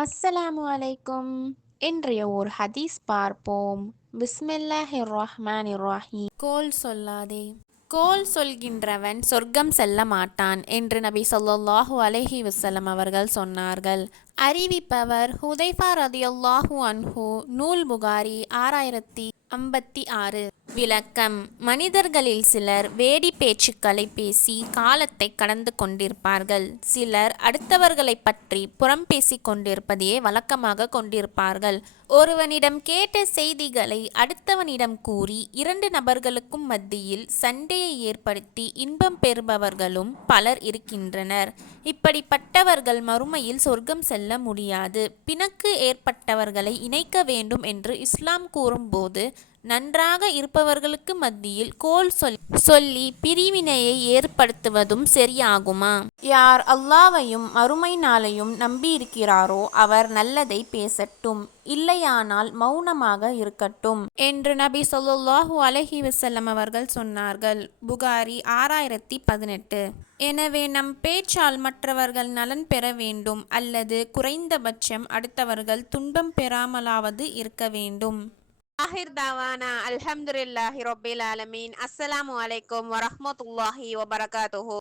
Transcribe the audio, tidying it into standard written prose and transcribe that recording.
அஸ்ஸலாமு அலைக்கும். இன்றைய ஒரு ஹதீஸ் பார்ப்போம். பிஸ்மில்லாஹிர் ரஹ்மானிர் ரஹீம். கோல் சொல்லாதே. கோல் சொல்கின்றவன் சொர்க்கம் செல்ல மாட்டான் என்று நபி ஸல்லல்லாஹு அலைஹி வஸல்லம் அவர்கள் சொன்னார்கள். அறிவிப்பவர் ஹுதைஃபா ரதியல்லாஹு அன்ஹு. நூல் புகாரி 6056. விளக்கம்: மனிதர்களில் சிலர் வேடி பேச்சுக்களை பேசி காலத்தை கடந்து கொண்டிருப்பார்கள். சிலர் அடுத்தவர்களை பற்றி புறம் பேசிக் கொண்டிருப்பதையே வழக்கமாக கொண்டிருப்பார்கள். ஒருவனிடம் கேட்ட செய்திகளை அடுத்தவனிடம் கூறி 2 நபர்களுக்கும் மத்தியில் சண்டையை ஏற்படுத்தி இன்பம் பெறுபவர்களும் பலர் இருக்கின்றனர். இப்படிப்பட்டவர்கள் மறுமையில் சொர்க்கம் செல்ல முடியாது. பிணக்கு ஏற்பட்டவர்களை இணைக்க வேண்டும் என்று இஸ்லாம் கூறும்போது, நன்றாக இருப்பவர்களுக்கு மத்தியில் கோல் சொல்லி பிரிவினையை ஏற்படுத்துவதும் சரியாகுமா? யார் அல்லாஹ்வையும் மறுமை நாளையும் நம்பியிருக்கிறாரோ அவர் நல்லதை பேசட்டும், இல்லையானால் மௌனமாக இருக்கட்டும் என்று நபி ஸல்லல்லாஹு அலைஹி வஸல்லம் அவர்கள் சொன்னார்கள். புகாரி 6018. எனவே நம் பேச்சால் மற்றவர்கள் நலன் பெற வேண்டும், அல்லது குறைந்தபட்சம் அடுத்தவர்கள் துன்பம் பெறாமலாவது இருக்க வேண்டும். ஆஹிர் தாவானா அல்ஹம்துலில்லாஹி ரொப்பில் ஆலமீன். அஸ்ஸலாமு அலைக்கும் வரஹ்மத்துல்லாஹி வபரகாத்துஹு.